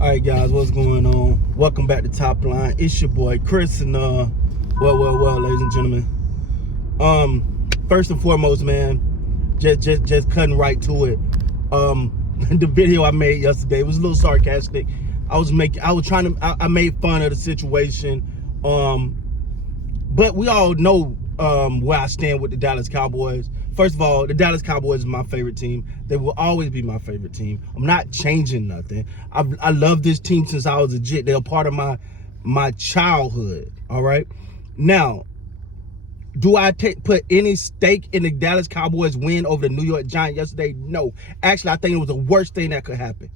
All right, guys, what's going on? Welcome back to Top Line. It's your boy Chris, and well, ladies and gentlemen. First and foremost, man, just cutting right to it. The video I made yesterday was a little sarcastic. I made fun of the situation. But we all know where I stand with the Dallas Cowboys. First of all, the Dallas Cowboys is my favorite team. They will always be my favorite team. I'm not changing nothing. I love this team since I was a jit. They're a part of my childhood. All right. Now, do I put any stake in the Dallas Cowboys win over the New York Giants yesterday? No. Actually, I think it was the worst thing that could happen.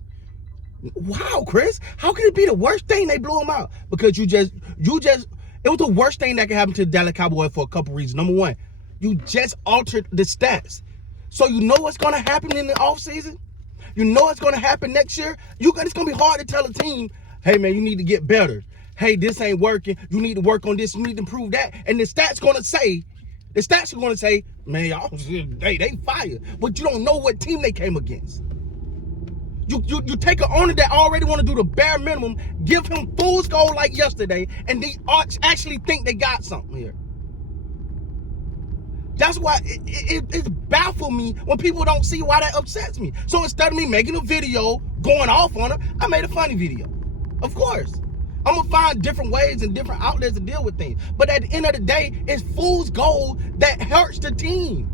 Wow, Chris, how can it be the worst thing they blew them out? Because it was the worst thing that could happen to the Dallas Cowboys for a couple reasons. Number one, you just altered the stats. So you know what's going to happen in the offseason? You know what's going to happen next year? It's going to be hard to tell a team, hey, man, you need to get better. Hey, this ain't working. You need to work on this. You need to improve that. And the stats are going to say, man, y'all, they fired. But you don't know what team they came against. You take an owner that already want to do the bare minimum, give him fool's gold like yesterday, and they actually think they got something here. That's why it baffles me when people don't see why that upsets me. So instead of me making a video going off on them, I made a funny video. Of course. I'm going to find different ways and different outlets to deal with things. But at the end of the day, it's fool's gold that hurts the team.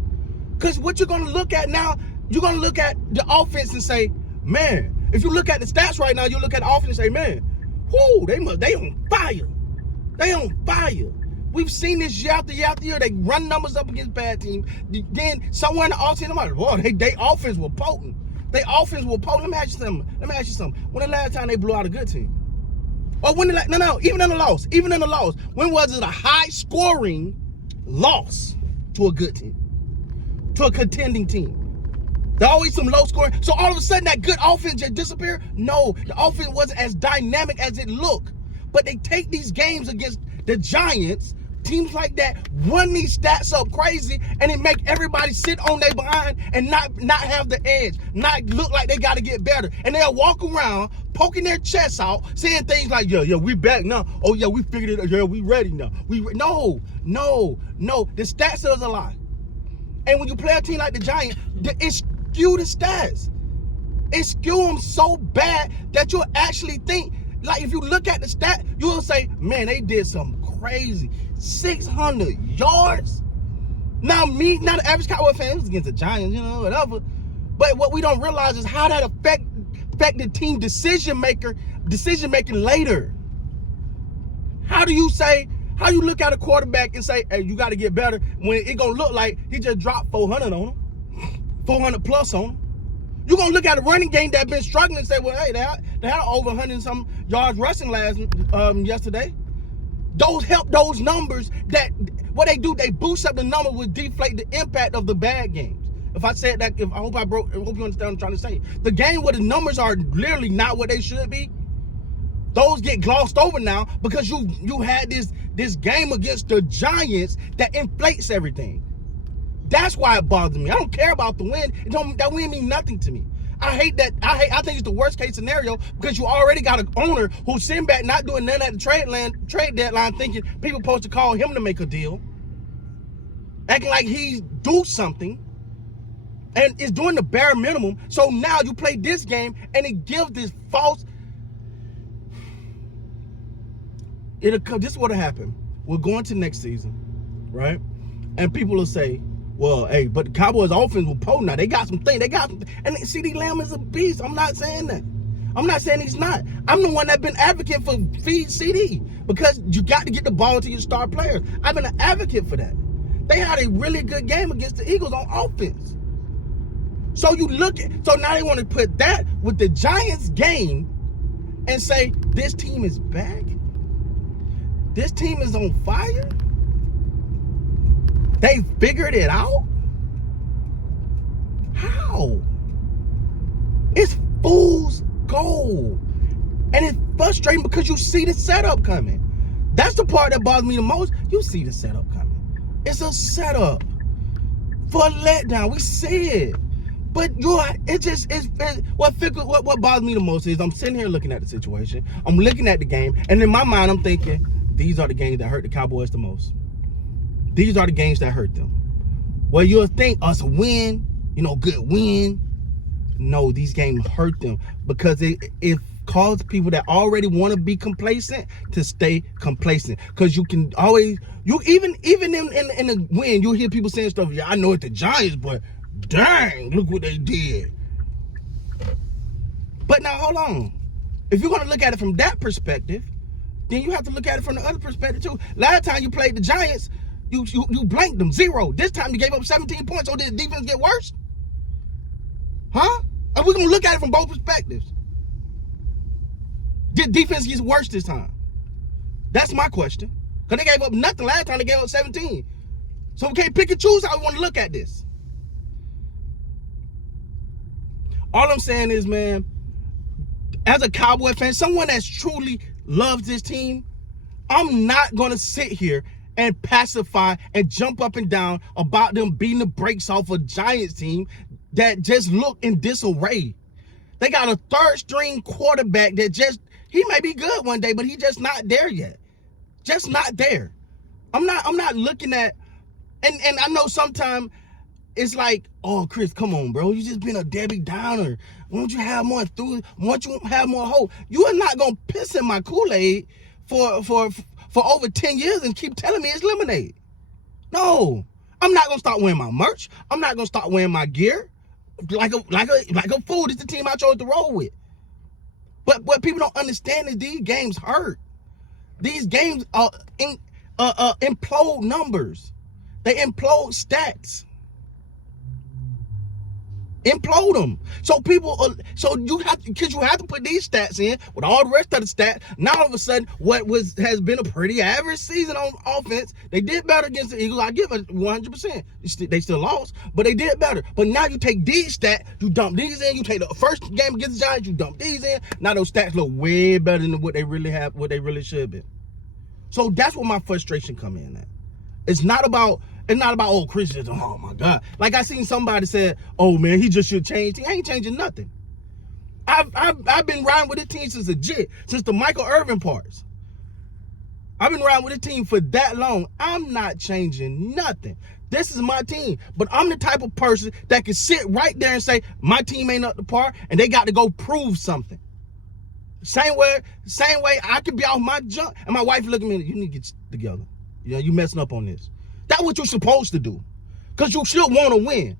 Because what you're going to look at now, you're going to look at the offense and say, man, if you look at the stats right now, you look at the offense and say, man, whoo, they on fire. They on fire. We've seen this year after year after year. They run numbers up against bad teams. Then somewhere in the offseason, I'm like, boy, they offense was potent. They offense was potent. Let me ask you something. When the last time they blew out a good team? Or when even in the loss. When was it a high-scoring loss to a good team? To a contending team? There's always some low scoring. So all of a sudden that good offense just disappeared? No, the offense wasn't as dynamic as it looked. But they take these games against the Giants, teams like that, run these stats up crazy, and it make everybody sit on their behind and not have the edge, not look like they got to get better. And they'll walk around poking their chests out, saying things like, yeah, we back now. Oh, yeah, we figured it out. Yeah, we ready now. No. The stats says a lie. And when you play a team like the Giants, it skew the stats. It skew them so bad that you'll actually think, like if you look at the stat, you'll say, man, they did something crazy. 600 yards. Now the average Cowboy fan was against the Giants, whatever. But what we don't realize is how that affect the team decision making later. How you look at a quarterback and say, hey, you got to get better when it gonna look like he just dropped 400 on him, 400 plus on him. You're going to look at a running game that's been struggling and say, well, hey, they had over 100 and some yards rushing yesterday. Those help those numbers that, what they do, they boost up the number with deflate the impact of the bad games. If I said that, I hope you understand what I'm trying to say. The game where the numbers are literally not what they should be, those get glossed over now because you had this game against the Giants that inflates everything. That's why it bothers me. I don't care about the win. That win means nothing to me. I hate that. I think it's the worst case scenario because you already got an owner who's sitting back not doing nothing at the trade deadline thinking people supposed to call him to make a deal. Acting like he's do something and is doing the bare minimum. So now you play this game and it gives this false. This is what'll happen. We're going to next season, right? And people will say, well, hey, but the Cowboys offense was potent now. They got some things. And CeeDee Lamb is a beast. I'm not saying that. I'm not saying he's not. I'm the one that's been advocate for feed CeeDee because you got to get the ball to your star players. I've been an advocate for that. They had a really good game against the Eagles on offense. So now they want to put that with the Giants game and say, this team is back. This team is on fire. They figured it out? How? It's fool's gold. And it's frustrating because you see the setup coming. That's the part that bothers me the most. You see the setup coming. It's a setup for a letdown. We see it. But what bothers me the most is I'm sitting here looking at the situation. I'm looking at the game, and in my mind, I'm thinking these are the games that hurt the Cowboys the most. These are the games that hurt them. Well, you'll think us a win, good win. No, these games hurt them because it causes people that already want to be complacent to stay complacent. Because you can always, even in the win, you hear people saying stuff. Yeah, I know it's the Giants, but dang, look what they did. But now hold on. If you're gonna look at it from that perspective, then you have to look at it from the other perspective too. Last time you played the Giants, you blanked them 0. This time you gave up 17 points. So did the defense get worse? Huh? And we're gonna look at it from both perspectives. Did defense get worse this time? That's my question. Because they gave up nothing last time. They gave up 17. So we can't pick and choose how we want to look at this. All I'm saying is, man, as a Cowboy fan, someone that's truly loves this team, I'm not going to sit here and pacify and jump up and down about them beating the brakes off a Giants team that just look in disarray. They got a third-string quarterback that he may be good one day, but he just not there yet. Just not there. I'm not looking at, and I know sometimes it's like, oh, Chris, come on, bro. You just been a Debbie Downer. Won't you have more enthusiasm? Won't you have more hope? You are not going to piss in my Kool-Aid for over 10 years and keep telling me it's lemonade. No. I'm not going to start wearing my merch. I'm not going to start wearing my gear like a fool. It's the team I chose to roll with. But what people don't understand is these games hurt. These games implode numbers. They implode stats. Implode them. So you have to put these stats in with all the rest of the stats. Now all of a sudden, has been a pretty average season on offense. They did better against the Eagles. I give it 100%. They still lost, but they did better. But now you take these stats, you dump these in. You take the first game against the Giants, you dump these in. Now those stats look way better than what they really have, what they really should have been. So that's where my frustration come in at. It's not about, oh, Chris is, oh my God. Like I seen somebody said, oh man, he just should change. He ain't changing nothing. I've been riding with the team since the Michael Irvin parts. I've been riding with the team for that long. I'm not changing nothing. This is my team. But I'm the type of person that can sit right there and say, my team ain't up to par, and they got to go prove something. Same way I could be off my junk, and my wife look at me, you need to get together. You messing up on this. That's what you're supposed to do. Because you should want to win.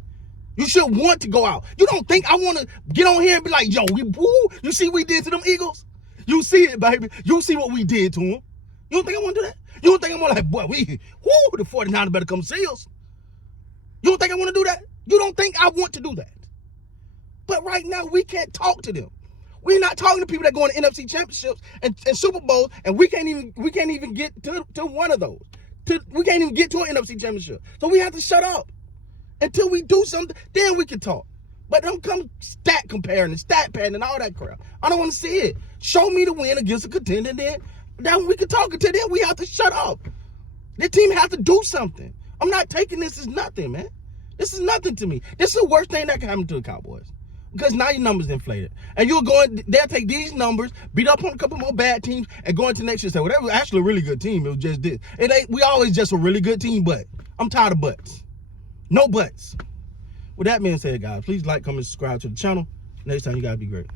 You should want to go out. You don't think I want to get on here and be like, yo, you see what we did to them Eagles? You see it, baby. You see what we did to them. You don't think I want to do that? You don't think I'm like, boy, the 49ers better come see us. You don't think I want to do that? You don't think I want to do that? But right now, we can't talk to them. We're not talking to people that go in the NFC championships and Super Bowls, and we can't even get to one of those. We can't even get to an NFC championship. So we have to shut up until we do something. Then we can talk. But don't come stat comparing and stat padding and all that crap. I don't want to see it. Show me the win against a contender, then we can talk. Until then, we have to shut up. The team has to do something. I'm not taking this as nothing, man. This is nothing to me. This is the worst thing that can happen to the Cowboys. Because now your numbers inflated. And they'll take these numbers, beat up on a couple more bad teams, and go into next year and say, well, that was actually a really good team. It was just this. We always just a really good team, but I'm tired of buts. No buts. With that being said, guys, please like, comment, subscribe to the channel. Next time, you gotta be great.